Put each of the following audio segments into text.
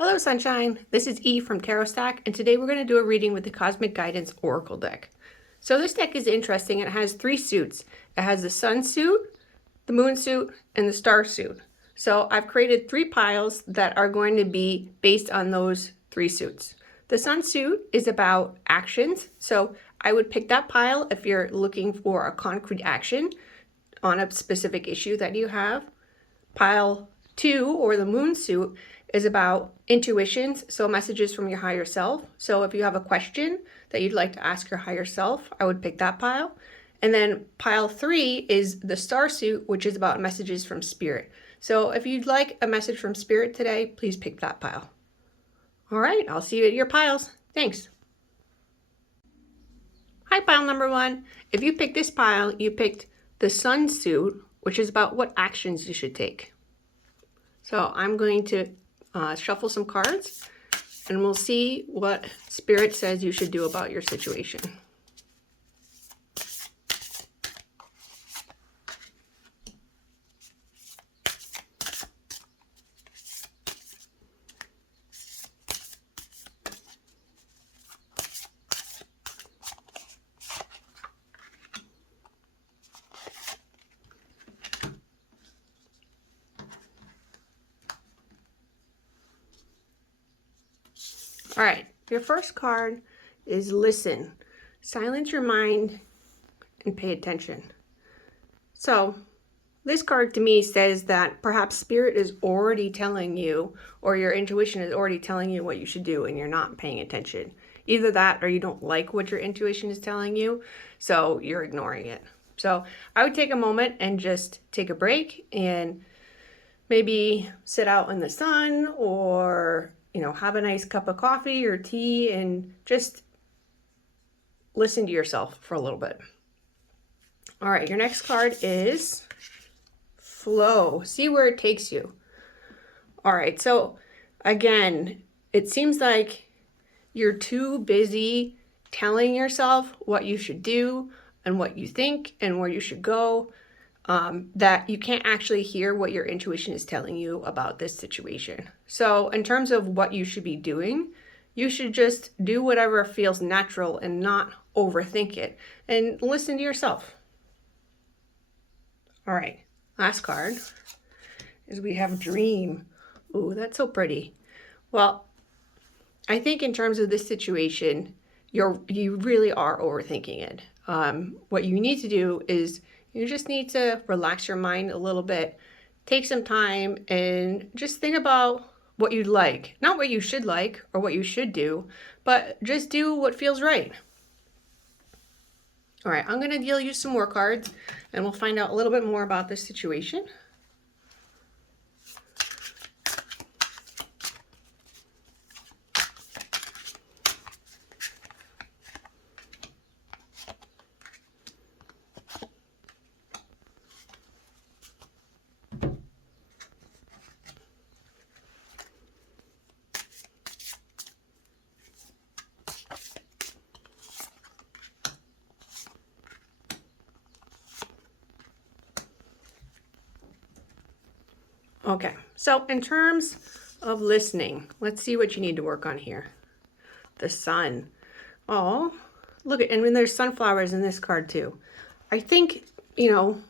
Hello Sunshine, this is E from Tarot Stack, and today we're going to do a reading with the Cosmic Guidance Oracle deck. So this deck is interesting. It has three suits. It has the Sun suit, the Moon suit, and the Star suit. So I've created three piles that are going to be based on those three suits. The Sun suit is about actions, so I would pick that pile if you're looking for a concrete action on a specific issue that you have. Pile 2, or the Moon suit, is about intuitions, so messages from your higher self. So if you have a question that you'd like to ask your higher self, I would pick that pile. And then pile 3 is the Star suit, which is about messages from Spirit. So if you'd like a message from Spirit today, please pick that pile. All right, I'll see you at your piles. Thanks. Hi, pile number 1. If you picked this pile, you picked the Sun suit, which is about what actions you should take. So I'm going to shuffle some cards, and we'll see what Spirit says you should do about your situation. All right, your first card is listen. Silence your mind and pay attention. So this card to me says that perhaps Spirit is already telling you, or your intuition is already telling you what you should do and you're not paying attention. Either that or you don't like what your intuition is telling you, so you're ignoring it. So I would take a moment and just take a break and maybe sit out in the sun, or have a nice cup of coffee or tea and just listen to yourself for a little bit. All right, your next card is flow. See where it takes you. All right, so again, it seems like you're too busy telling yourself what you should do and what you think and where you should go, that you can't actually hear what your intuition is telling you about this situation. So in terms of what you should be doing, you should just do whatever feels natural and not overthink it and listen to yourself. All right, last card is we have dream. Ooh, that's so pretty. Well, I think in terms of this situation, you really are overthinking it. What you need to do is you just need to relax your mind a little bit, take some time, and just think about what you'd like. Not what you should like or what you should do, but just do what feels right. All right, I'm going to deal you some more cards, and we'll find out a little bit more about this situation. Okay, so in terms of listening, let's see what you need to work on here. The sun. Oh, look at, and when there's sunflowers in this card too. I think, you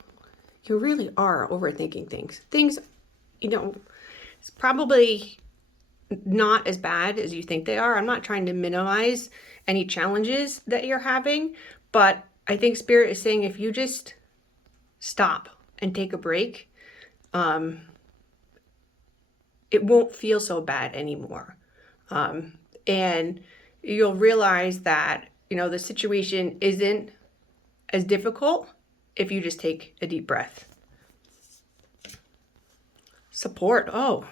really are overthinking things. Things, it's probably not as bad as you think they are. I'm not trying to minimize any challenges that you're having, but I think Spirit is saying if you just stop and take a break, it won't feel so bad anymore. And you'll realize that, the situation isn't as difficult if you just take a deep breath. Support. Oh,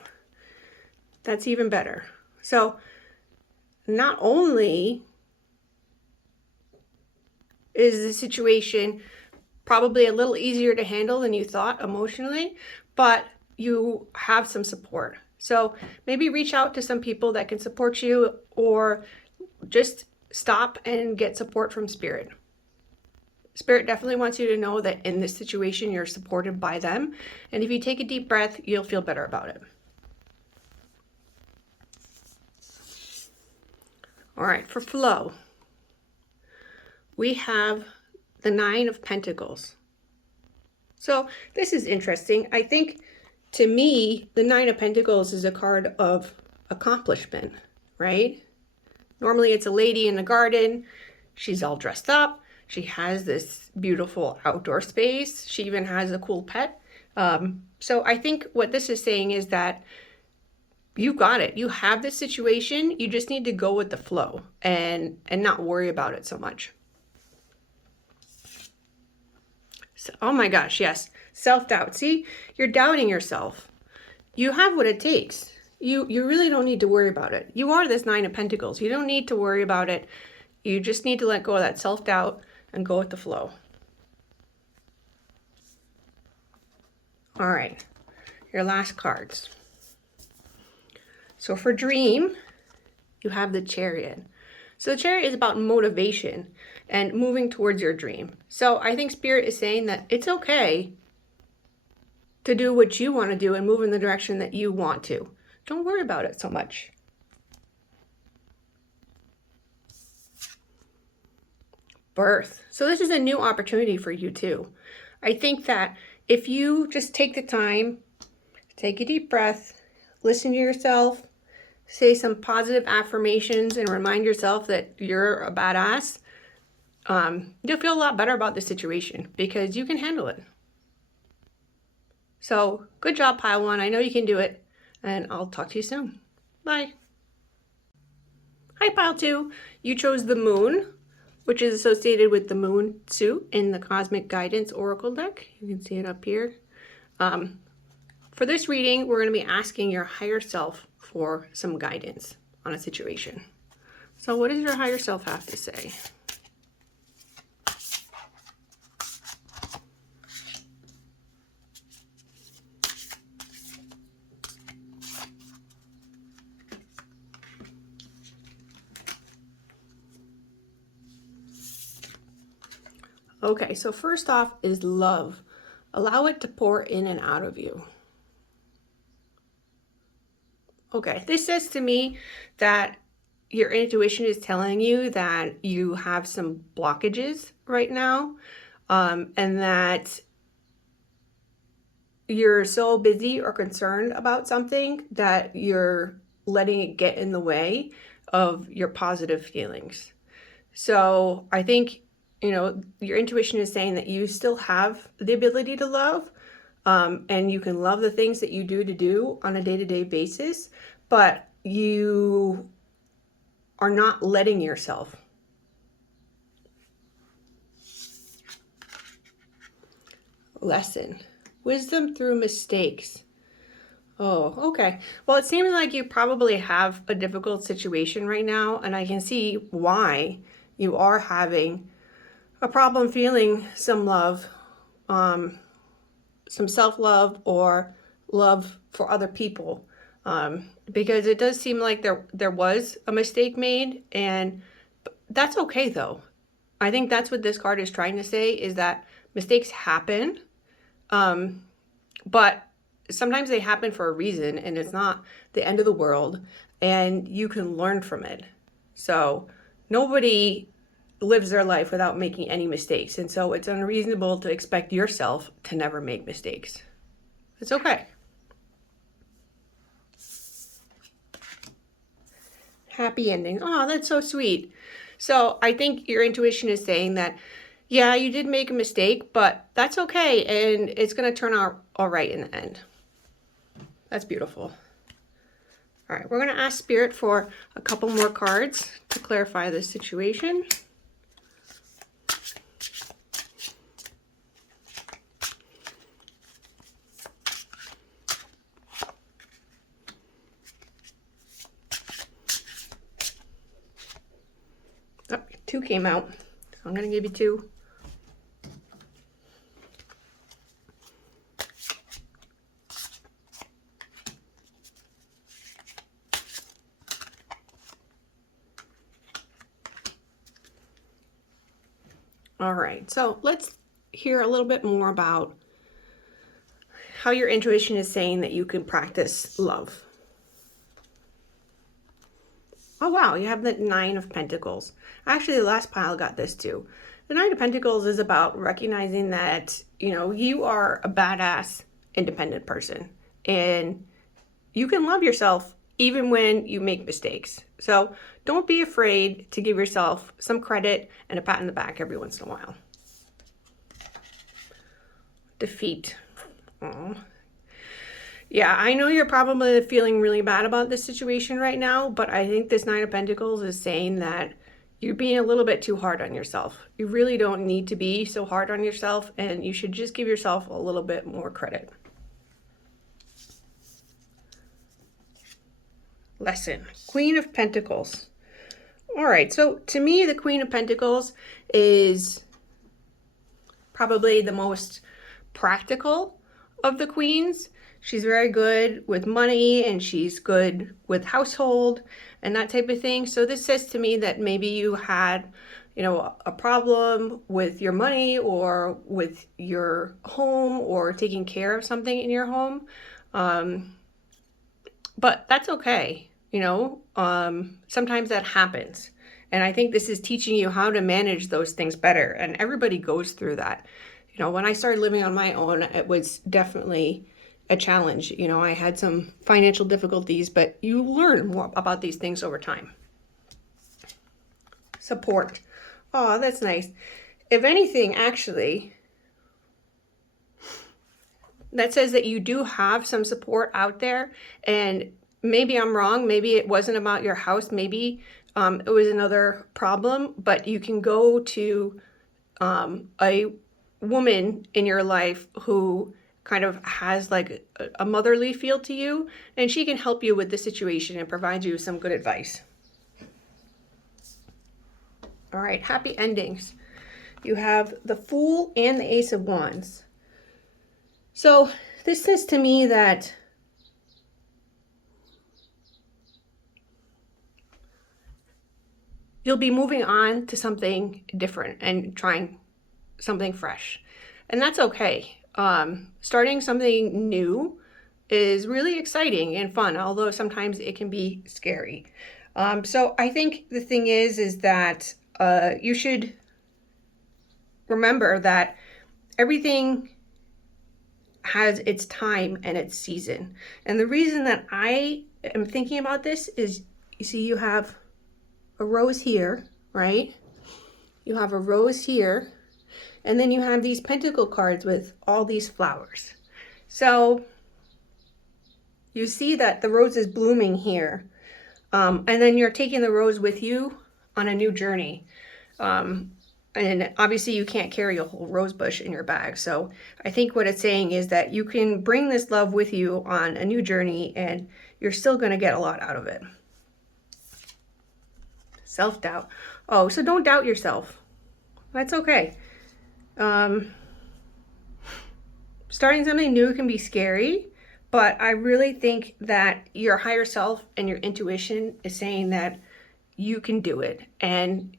that's even better. So not only is the situation probably a little easier to handle than you thought emotionally, but you have some support. So maybe reach out to some people that can support you, or just stop and get support from Spirit. Spirit definitely wants you to know that in this situation, you're supported by them. And if you take a deep breath, you'll feel better about it. All right, for flow, we have the Nine of Pentacles. So this is interesting. I think, to me, the Nine of Pentacles is a card of accomplishment, right? Normally it's a lady in the garden. She's all dressed up. She has this beautiful outdoor space. She even has a cool pet. So I think what this is saying is that you got it. You have this situation. You just need to go with the flow and not worry about it so much. So, oh my gosh, yes. Self-doubt. See, you're doubting yourself. You have what it takes. You really don't need to worry about it. You are this Nine of Pentacles. You don't need to worry about it. You just need to let go of that self-doubt and go with the flow. All right, your last cards. So for dream, you have the Chariot. So the Chariot is about motivation and moving towards your dream. So I think Spirit is saying that it's okay to do what you want to do and move in the direction that you want to. Don't worry about it so much. Birth. So this is a new opportunity for you too. I think that if you just take the time, take a deep breath, listen to yourself, say some positive affirmations and remind yourself that you're a badass, you'll feel a lot better about the situation because you can handle it. So good job, Pile 1. I know you can do it, and I'll talk to you soon. Bye. Hi, Pile 2. You chose the Moon, which is associated with the Moon suit in the Cosmic Guidance Oracle deck. You can see it up here. For this reading, we're going to be asking your higher self for some guidance on a situation. So what does your higher self have to say? Okay, so first off is love. Allow it to pour in and out of you. Okay, this says to me that your intuition is telling you that you have some blockages right now, and that you're so busy or concerned about something that you're letting it get in the way of your positive feelings. So I think, your intuition is saying that you still have the ability to love, and you can love the things that you do on a day-to-day basis, but you are not letting yourself. Lesson. Wisdom through mistakes. Oh, okay. Well, it seems like you probably have a difficult situation right now, and I can see why you are having a problem feeling some love, some self-love or love for other people, because it does seem like there was a mistake made, and that's okay though. I think that's what this card is trying to say, is that mistakes happen, but sometimes they happen for a reason, and it's not the end of the world, and you can learn from it. So nobody lives their life without making any mistakes, and so it's unreasonable to expect yourself to never make mistakes. It's okay. Happy ending. Oh, that's so sweet. So I think your intuition is saying that, yeah, you did make a mistake, but that's okay, and it's going to turn out all right in the end. That's beautiful. All right, we're going to ask Spirit for a couple more cards to clarify this situation. Oh, 2 came out, so I'm going to give you 2. All right, so let's hear a little bit more about how your intuition is saying that you can practice love. Oh wow, you have the Nine of Pentacles. Actually, the last pile got this too. The Nine of Pentacles is about recognizing that, you are a badass, independent person. And you can love yourself even when you make mistakes. So don't be afraid to give yourself some credit and a pat on the back every once in a while. Defeat. Aww. Yeah, I know you're probably feeling really bad about this situation right now, but I think this Nine of Pentacles is saying that you're being a little bit too hard on yourself. You really don't need to be so hard on yourself, and you should just give yourself a little bit more credit. Lesson. Queen of Pentacles. All right, so to me, the Queen of Pentacles is probably the most practical of the queens. She's very good with money, and she's good with household and that type of thing. So this says to me that maybe you had, a problem with your money or with your home or taking care of something in your home. But that's okay. Sometimes that happens. And I think this is teaching you how to manage those things better. And everybody goes through that. When I started living on my own, it was definitely a challenge. I had some financial difficulties, but you learn more about these things over time. Support. Oh, that's nice. If anything, actually, that says that you do have some support out there. And maybe I'm wrong. Maybe it wasn't about your house. Maybe it was another problem, but you can go to a woman in your life who kind of has like a motherly feel to you, and she can help you with the situation and provide you some good advice. All right, happy endings. You have the Fool and the Ace of Wands. So this says to me that you'll be moving on to something different and trying something fresh. And that's okay. Starting something new is really exciting and fun, although sometimes it can be scary. So I think the thing is that you should remember that everything has its time and its season. And the reason that I am thinking about this is, you see, you have a rose here, right? You have a rose here, and then you have these pentacle cards with all these flowers. So you see that the rose is blooming here, and then you're taking the rose with you on a new journey. And obviously you can't carry a whole rose bush in your bag. So I think what it's saying is that you can bring this love with you on a new journey, and you're still going to get a lot out of it. Self-doubt. Oh, so don't doubt yourself. That's okay. Starting something new can be scary, but I really think that your higher self and your intuition is saying that you can do it. And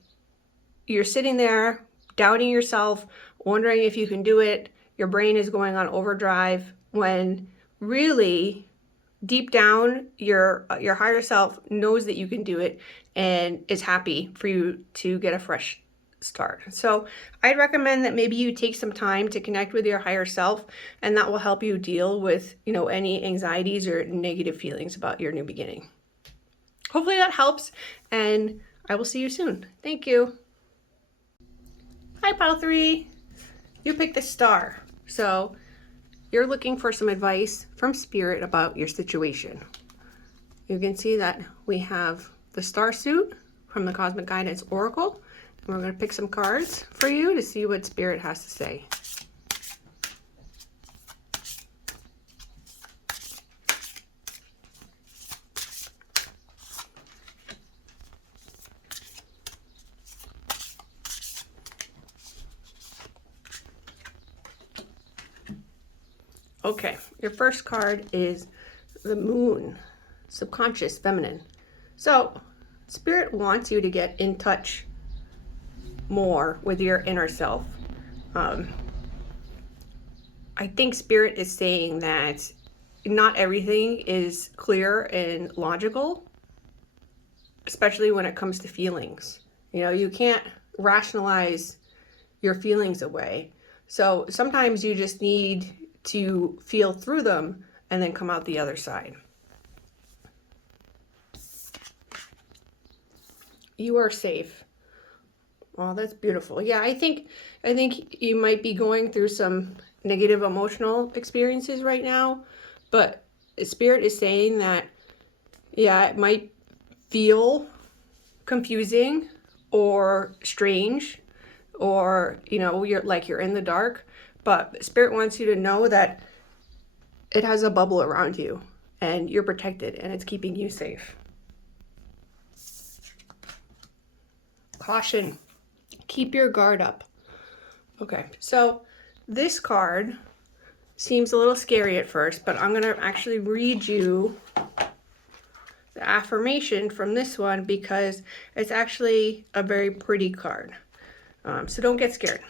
you're sitting there doubting yourself, wondering if you can do it. Your brain is going on overdrive, when really deep down your higher self knows that you can do it and is happy for you to get a fresh start. So I'd recommend that maybe you take some time to connect with your higher self, and that will help you deal with, any anxieties or negative feelings about your new beginning. Hopefully that helps, and I will see you soon. Thank you. Hi, Pile 3. You picked the Star. So you're looking for some advice from Spirit about your situation. You can see that we have the Star suit from the Cosmic Guidance Oracle. And we're going to pick some cards for you to see what Spirit has to say. Okay, your first card is the Moon, subconscious feminine. So Spirit wants you to get in touch more with your inner self. I think Spirit is saying that not everything is clear and logical. especially when it comes to feelings. You know, you can't rationalize your feelings away. So sometimes you just need to feel through them and then come out the other side. You are safe. Oh, that's beautiful. Yeah, I think you might be going through some negative emotional experiences right now, but Spirit is saying that, yeah, it might feel confusing or strange, or, you know, you're in the dark, but Spirit wants you to know that it has a bubble around you and you're protected and it's keeping you safe. Caution. Keep your guard up. Okay, so this card seems a little scary at first, but I'm going to actually read you the affirmation from this one because it's actually a very pretty card. So don't get scared.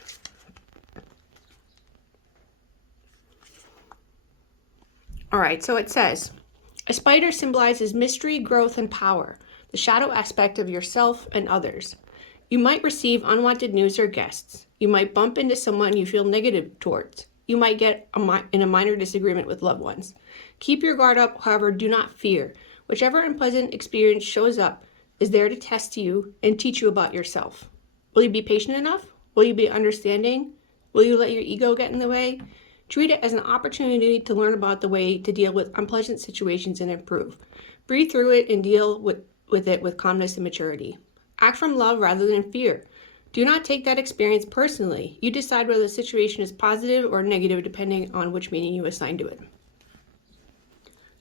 All right, so it says, a spider symbolizes mystery, growth, and power, the shadow aspect of yourself and others. You might receive unwanted news or guests. You might bump into someone you feel negative towards. You might get in a minor disagreement with loved ones. Keep your guard up, however, do not fear. Whichever unpleasant experience shows up is there to test you and teach you about yourself. Will you be patient enough? Will you be understanding? Will you let your ego get in the way? Treat it as an opportunity to learn about the way to deal with unpleasant situations and improve. Breathe through it and deal with it with calmness and maturity. Act from love rather than fear. Do not take that experience personally. You decide whether the situation is positive or negative depending on which meaning you assign to it.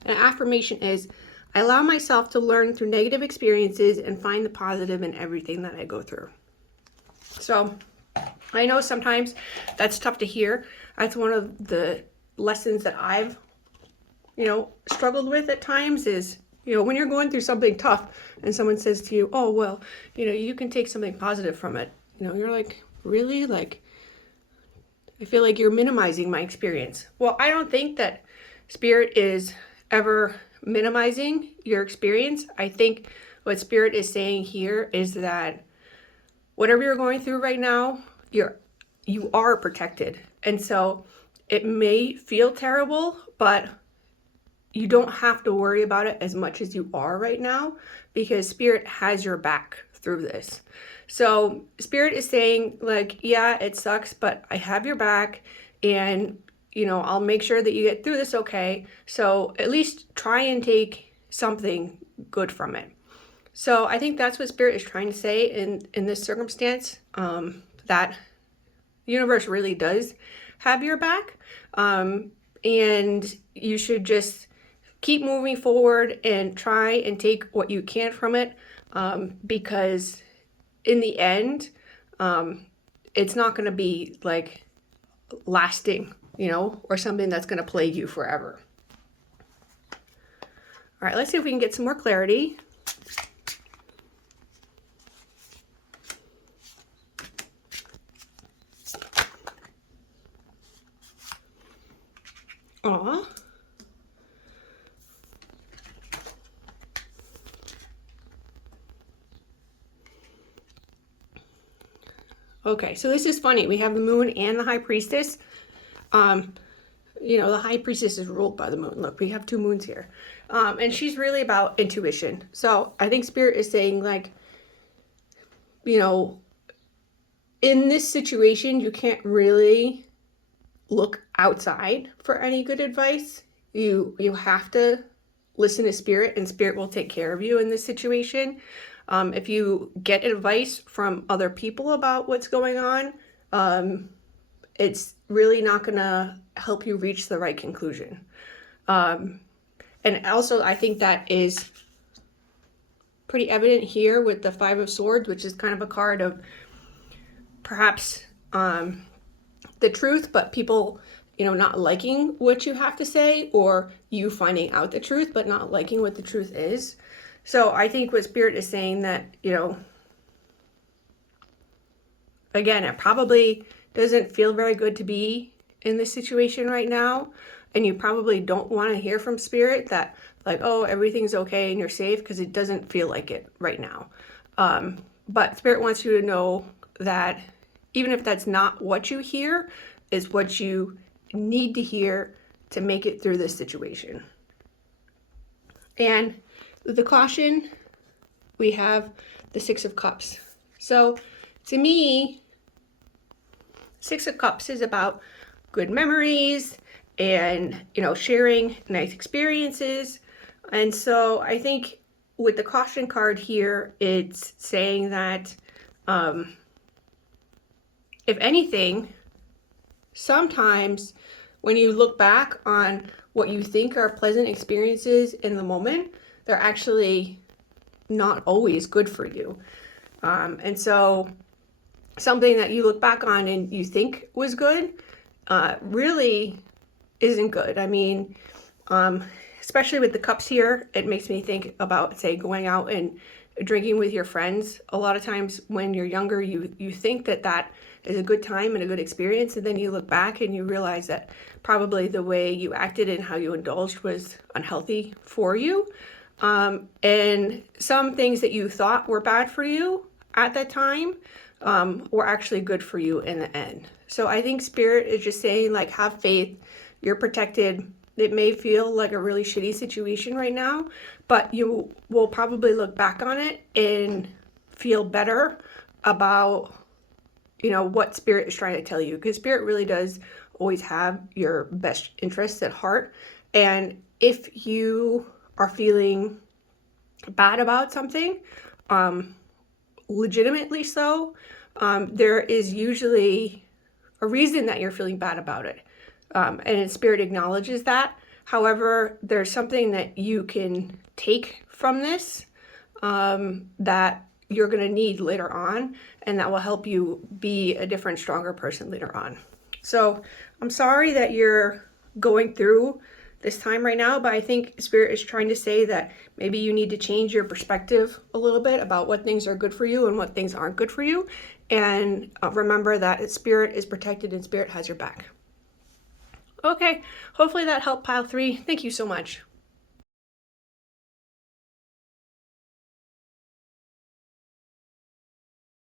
An affirmation is, I allow myself to learn through negative experiences and find the positive in everything that I go through. So I know sometimes that's tough to hear. That's one of the lessons that I've, struggled with at times is, when you're going through something tough and someone says to you, oh, well, you can take something positive from it. You're like, really? Like, I feel like you're minimizing my experience. Well, I don't think that Spirit is ever minimizing your experience. I think what Spirit is saying here is that whatever you're going through right now, you are protected. And so it may feel terrible, but you don't have to worry about it as much as you are right now because Spirit has your back through this. So Spirit is saying, like, yeah, it sucks, but I have your back and, I'll make sure that you get through this okay. So at least try and take something good from it. So I think that's what Spirit is trying to say in this circumstance, that the universe really does have your back. And you should just keep moving forward and try and take what you can from it, because in the end, it's not going to be like lasting, or something that's going to plague you forever. All right, let's see if we can get some more clarity. Aw. Okay, so this is funny. We have the moon and the high priestess. The high priestess is ruled by the moon. Look, we have two moons here. And she's really about intuition. So I think Spirit is saying, like, in this situation, you can't really look outside for any good advice. You have to listen to Spirit, and Spirit will take care of you in this situation. If you get advice from other people about what's going on, it's really not going to help you reach the right conclusion. And also, I think that is pretty evident here with the Five of Swords, which is kind of a card of perhaps the truth, but people, not liking what you have to say, or you finding out the truth, but not liking what the truth is. So I think what Spirit is saying that, again, it probably doesn't feel very good to be in this situation right now. And you probably don't want to hear from Spirit that like, oh, everything's okay and you're safe, because it doesn't feel like it right now. But Spirit wants you to know that even if that's not what you hear, is what you need to hear to make it through this situation. And the caution, we have the Six of Cups. So to me, Six of Cups is about good memories and, sharing nice experiences. And so I think with the caution card here, it's saying that if anything, sometimes when you look back on what you think are pleasant experiences in the moment, they're actually not always good for you. And so something that you look back on and you think was good really isn't good. I mean, especially with the cups here, it makes me think about, say, going out and drinking with your friends. A lot of times when you're younger, you think that is a good time and a good experience, and then you look back and you realize that probably the way you acted and how you indulged was unhealthy for you. And some things that you thought were bad for you at that time were actually good for you in the end. So I think Spirit is just saying, like, have faith, you're protected. It may feel like a really shitty situation right now, but you will probably look back on it and feel better about, what Spirit is trying to tell you, because Spirit really does always have your best interests at heart. And if you are feeling bad about something, legitimately so, there is usually a reason that you're feeling bad about it. And Spirit acknowledges that. However, there's something that you can take from this that you're going to need later on, and that will help you be a different, stronger person later on. So I'm sorry that you're going through this time right now, but I think Spirit is trying to say that maybe you need to change your perspective a little bit about what things are good for you and what things aren't good for you. And remember that Spirit is protected and Spirit has your back. Okay, hopefully that helped, Pile 3. Thank you so much.